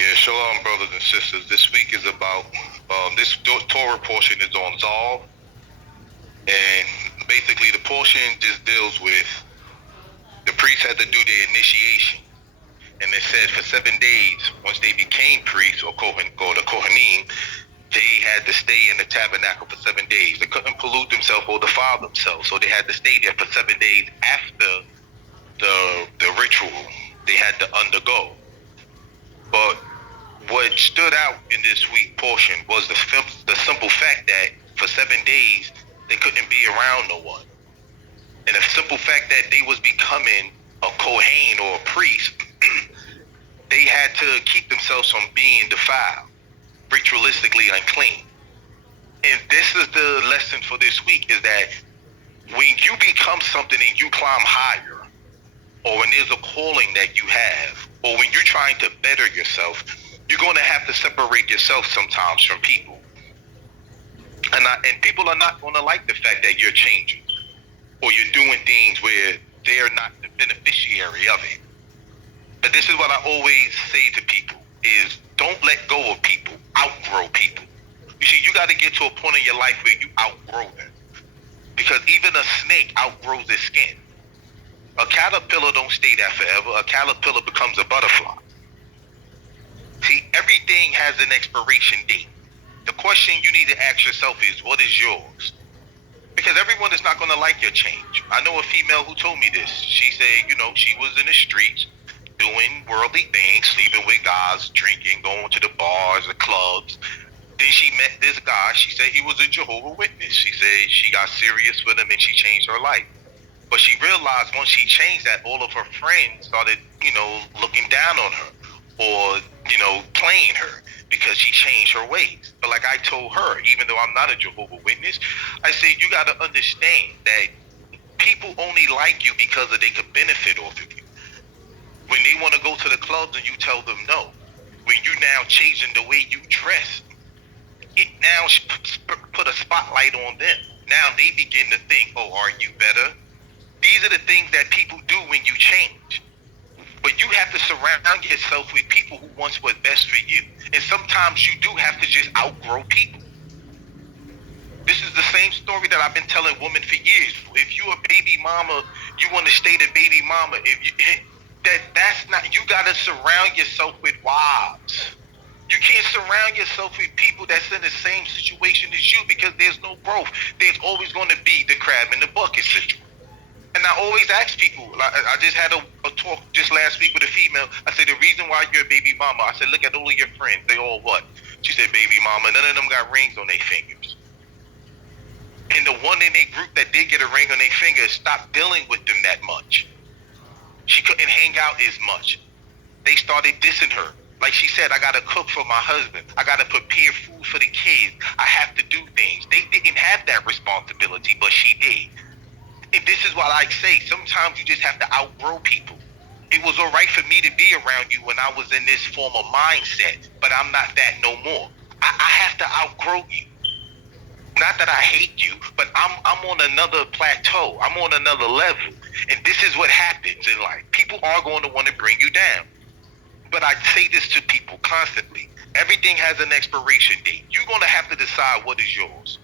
Yeah, shalom, brothers and sisters. This week is about this Torah portion is on Tzaw, and basically the portion just deals with the priests had to do their initiation, and it said for 7 days once they became priests or the Kohanim, they had to stay in the tabernacle for 7 days. They couldn't pollute themselves or defile themselves, so they had to stay there for 7 days after the ritual they had to undergo. But what stood out in this week portion was the simple fact that for 7 days they couldn't be around no one, and the simple fact that they was becoming a Kohen or a priest, they had to keep themselves from being defiled, ritualistically unclean. And this is the lesson for this week: is that when you become something and you climb higher, or when there's a calling that you have, or when you're trying to better yourself, you're going to have to separate yourself sometimes from people. And people are not going to like the fact that you're changing, or you're doing things where they're not the beneficiary of it. But this is what I always say to people, is don't let go of people, outgrow people. You see, you got to get to a point in your life where you outgrow them. Because even a snake outgrows its skin. A caterpillar don't stay there forever. A caterpillar becomes a butterfly. See, everything has an expiration date. The question you need to ask yourself is, what is yours? Because everyone is not going to like your change. I know a female who told me this. She said, she was in the streets doing worldly things, sleeping with guys, drinking, going to the bars, the clubs. Then she met this guy. She said he was a Jehovah's Witness. She said she got serious with him and she changed her life. But she realized once she changed that, all of her friends started, looking down on her or, playing her because she changed her ways. But like I told her, even though I'm not a Jehovah's Witness, I said, you got to understand that people only like you because they could benefit off of you. When they want to go to the clubs and you tell them no, when you now changing the way you dress, it now put a spotlight on them. Now they begin to think, oh, are you better? These are the things that people do when you change. But you have to surround yourself with people who wants what's best for you. And sometimes you do have to just outgrow people. This is the same story that I've been telling women for years. If you're a baby mama, you want to stay the baby mama. That's not, you got to surround yourself with wives. You can't surround yourself with people that's in the same situation as you, because there's no growth. There's always going to be the crab in the bucket syndrome. And I always ask people, I just had a talk just last week with a female. I said, the reason why you're a baby mama, I said, look at all of your friends. They all what? She said, baby mama, none of them got rings on their fingers. And the one in their group that did get a ring on their finger stopped dealing with them that much. She couldn't hang out as much. They started dissing her. Like she said, I got to cook for my husband. I got to prepare food for the kids. I have to do things. They didn't have that responsibility, but she did. And this is what I say. Sometimes you just have to outgrow people. It was all right for me to be around you when I was in this form of mindset, but I'm not that no more. I have to outgrow you. Not that I hate you, but I'm on another plateau. I'm on another level. And this is what happens in life. People are going to want to bring you down. But I say this to people constantly. Everything has an expiration date. You're going to have to decide what is yours.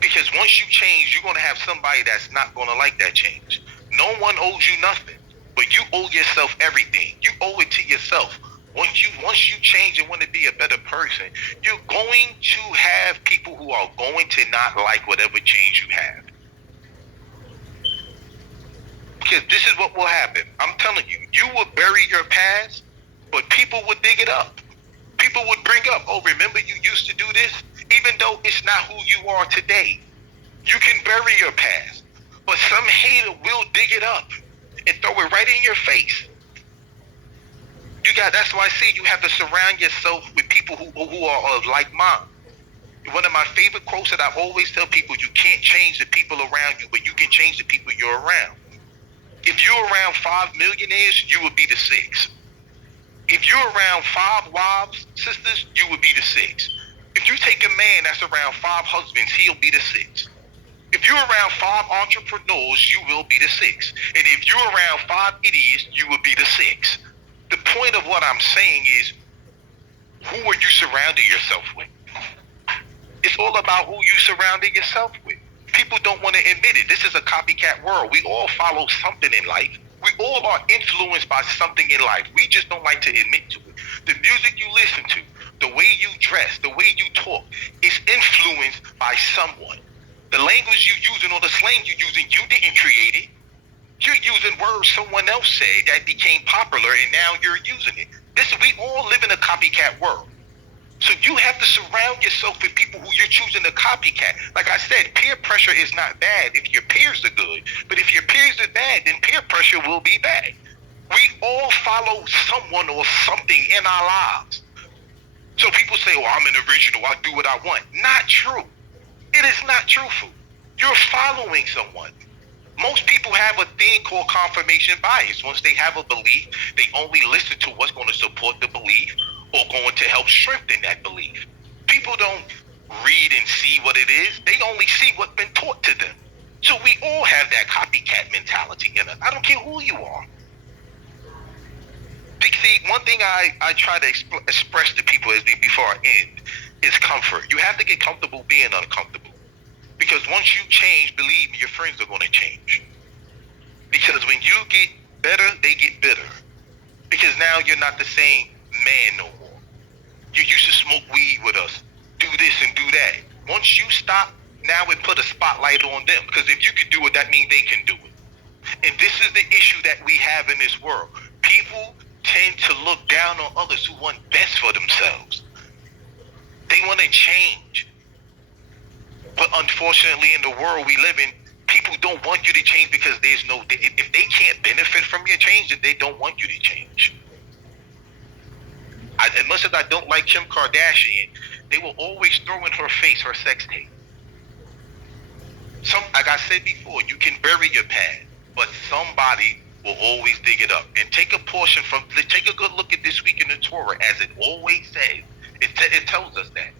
Because once you change, you're going to have somebody that's not going to like that change. No one owes you nothing, but you owe yourself everything. You owe it to yourself. Once you change and want to be a better person, you're going to have people who are going to not like whatever change you have. Because this is what will happen. I'm telling you, you will bury your past, but people would dig it up. People would bring up, oh, remember you used to do this? Even though it's not who you are today. You can bury your past, but some hater will dig it up and throw it right in your face. That's why I say you have to surround yourself with people who are of like mind. One of my favorite quotes that I always tell people, you can't change the people around you, but you can change the people you're around. If you're around 5 millionaires, you will be the 6. If you're around 5 wives, sisters, you will be the 6. If you take a man that's around 5 husbands, he'll be the 6. If you're around 5 entrepreneurs, you will be the 6. And if you're around 5 idiots, you will be the 6. The point of what I'm saying is, who are you surrounding yourself with? It's all about who you surrounding yourself with. People don't want to admit it. This is a copycat world. We all follow something in life. We all are influenced by something in life. We just don't like to admit to it. The music you listen to, the way you dress, the way you talk is influenced by someone. The language you're using or the slang you're using, you didn't create it. You're using words someone else said that became popular and now you're using it. We all live in a copycat world. So you have to surround yourself with people who you're choosing to copycat. Like I said, peer pressure is not bad if your peers are good. But if your peers are bad, then peer pressure will be bad. We all follow someone or something in our lives. So people say, oh, I'm an original, I do what I want. Not true. It is not truthful. You're following someone. Most people have a thing called confirmation bias. Once they have a belief, they only listen to what's going to support the belief or going to help strengthen that belief. People don't read and see what it is. They only see what's been taught to them. So we all have that copycat mentality in us. I don't care who you are. See, one thing I try to express to people before I end is comfort. You have to get comfortable being uncomfortable. Because once you change, believe me, your friends are going to change. Because when you get better, they get bitter. Because now you're not the same man no more. You used to smoke weed with us, do this and do that. Once you stop, now it put a spotlight on them. Because if you can do it, that means they can do it. And this is the issue that we have in this world. People tend to look down on others who want best for themselves. They want to change. But unfortunately, in the world we live in, people don't want you to change because if they can't benefit from your change, then they don't want you to change. As much as I don't like Kim Kardashian, they will always throw in her face her sex tape. Like I said before, you can bury your past, but somebody will always dig it up. And take a good look at this week in the Torah, as it always says. It tells us that.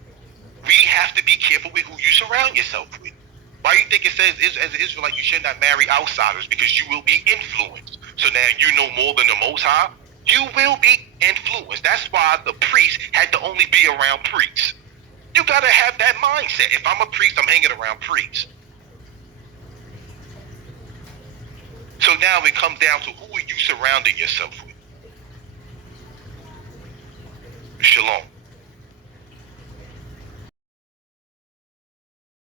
We have to be careful with who you surround yourself with. Why do you think it says, as an Israelite, you should not marry outsiders? Because you will be influenced. So now you know more than the Most High. You will be influenced. That's why the priest had to only be around priests. You got to have that mindset. If I'm a priest, I'm hanging around priests. So now it comes down to who are you surrounding yourself with? Shalom.